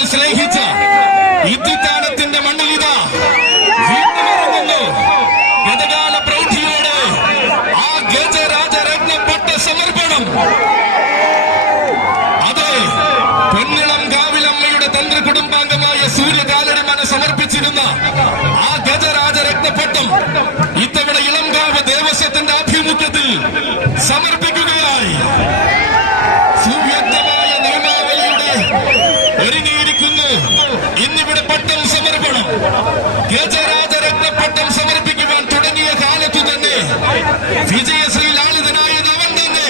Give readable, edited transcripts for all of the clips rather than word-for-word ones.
കാലങ്ങൾ സ്നേഹിച്ച ഇത്തിത്താനത്തിന്റെ മണ്ണിലിതാ വീണ്ടും ഇറങ്ങുന്നു. ഗതകാല പ്രൗഢിയോടെ ആ ഗജരാജരത്ന പട്ട സമർപ്പണം. അതെ, പൊന്നിളം കാവിലമ്മയുടെ തന്ത്ര കുടുംബാംഗമായ സൂര്യകാലടിമന സമർപ്പിച്ചിരുന്ന ആ ഗജരാജരത്നപ്പട്ടം ഇത്തവണ ഇളംകാവ് ദേവസ്വത്തിന്റെ ആഭിമുഖ്യത്തിൽ സമർപ്പിക്കുകയായി. സുവ്യക്തമായ നിയമാവലിയുടെ ഒരുങ്ങിയിരിക്കുന്നു ഇന്നിവിടെ പട്ടം സമർപ്പണം. ഗജരാജരത്നപ്പട്ടം സമർപ്പിക്കുവാൻ തുടങ്ങിയ കാലത്തു തന്നെ വിജയശ്രീ ലാളിതനായത് അവൻ തന്നെ.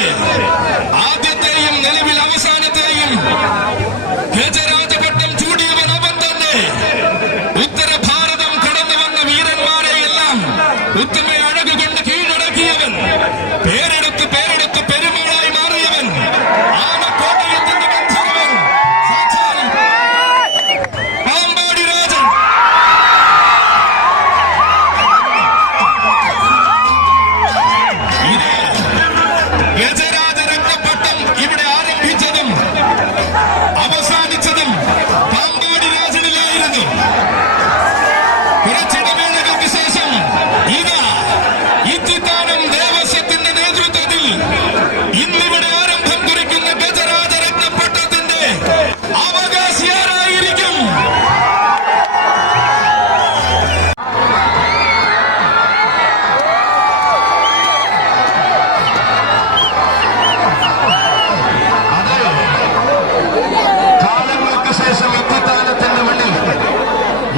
ആദ്യത്തെയും നിലവിൽ അവസാനത്തെയും ഗജരാജപട്ടം ചൂടിയവൻ അവൻ തന്നെ. ഉത്തര ഭാരതം കടന്നു വന്ന വീരന്മാരെയെല്ലാം ഉത്തമ അഴക് കൊണ്ട് കീഴടക്കിയവൻ. പേരെടുത്ത് പെരുമാളായി മാറിയവൻ. ആനക്കോട്ടയത്തിന്റെ ഗന്ധർവൻ സാക്ഷാൽ പാമ്പാടി രാജൻ. ഗജരാജരത്നപ്പട്ടം ഇവിടെ ആരംഭിച്ചതും അവസാനിച്ചതും പാമ്പാടി രാജനിലായിരുന്നു. കുറച്ചിടവേളകൾക്ക് ശേഷം ഇതാ ഇത്തിത്താനം ദേവസ്വത്തിന്റെ നേതൃത്വത്തിൽ ഇന്നിവിടെ ആരംഭം കുറിക്കുന്ന ഗജരാജരത്നപ്പട്ടത്തിന്റെ അവകാശിയാരായിരിക്കും? കാലങ്ങൾക്ക് ശേഷം ഇത്തിത്താനത്തിന്റെ മണ്ണിൽ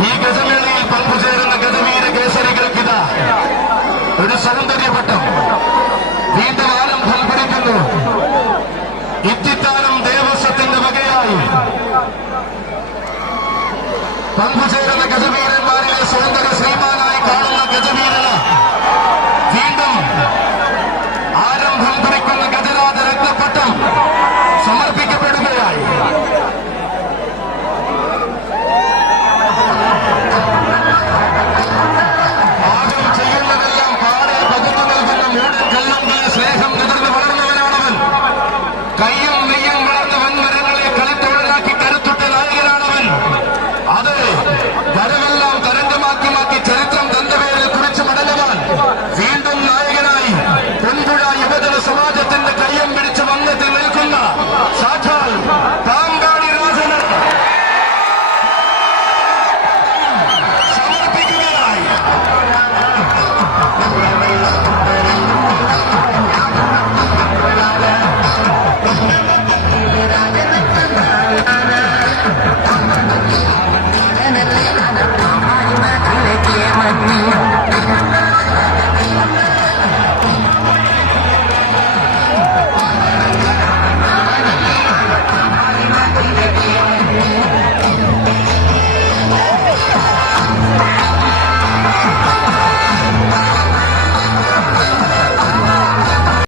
ഈ ഗജമേളയിൽ പങ്കുചേരുന്ന ഗജവീര കേസരികൾക്കിതാ ഒരു സൗന്ദര്യപട്ടം വീണ്ടും ആരംഭം കുറിക്കുന്നു. ഇത്തിത്താനം ദേവസ്വത്തിന്റെ വകയായി പങ്കുചേരുന്ന ഗജവീരന്മാരിലെ സൗന്ദര്യ ശ്രീമാനായി കാണുന്ന ഗജവീരന